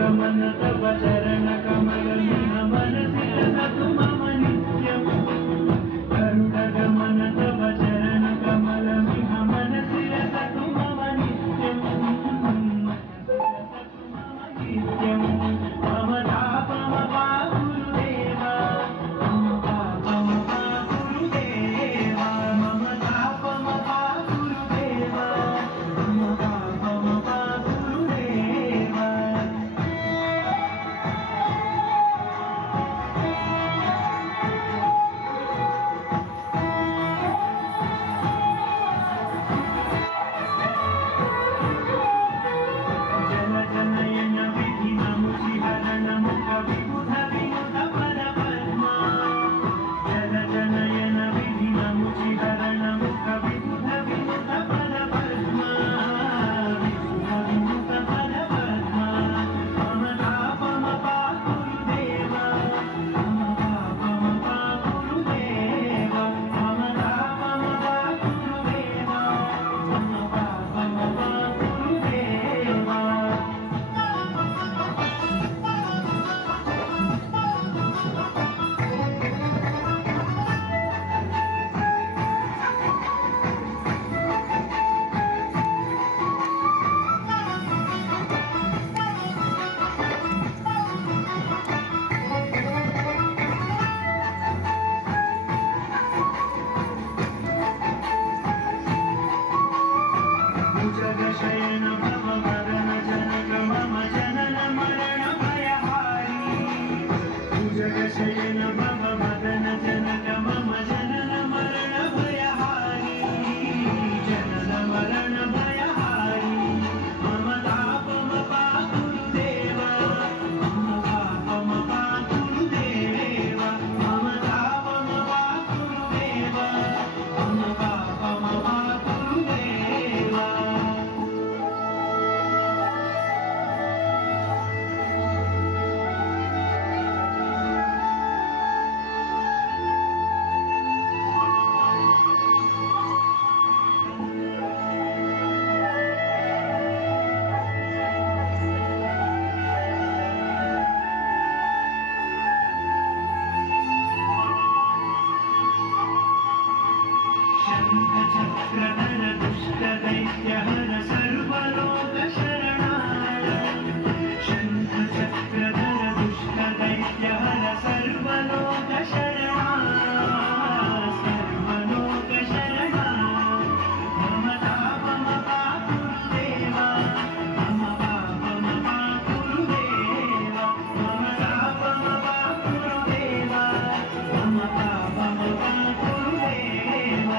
गमन तव चरण कमल मनसि रसतु मम नित्यम् गरुडगमन तव चरण कमल मनसि रसतु मम नित्यम् मम तापम गुरुदेव मम तापम गुरुदेव मम तापम गुरुदेव मम तापम गुरुदेव शयन भव वदन जनक मम जनन मरण भयहारी जग शयन भव वदन जनक मम जनन मरण भयहारी जनन मरण भयहारी मम तापम गुरुदेव मम तापम गुरुदेव मम तापम गुरुदेव मम तापम गुरुदेव चक्रधर दुष्ट दैत्यहर सर्वलोक शरणाय शंख चक्रधर दुष्ट दैत्यहर सर्वलोक शरणाय सर्वलोक शरणाय मम तापम गुरुदेव मम तापम गुरुदेव मम तापम गुरुदेव मम तापम गुरुदेव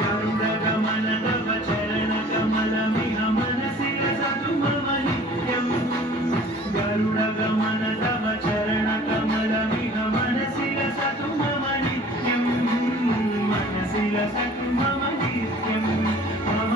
गरुडगमन तव चरण कमल मनसि रसतु मम नित्यम् गरुडगमन तव चरण कमल मनसि रसतु मम नित्यम् मनसि रसतु मम नित्यम् मम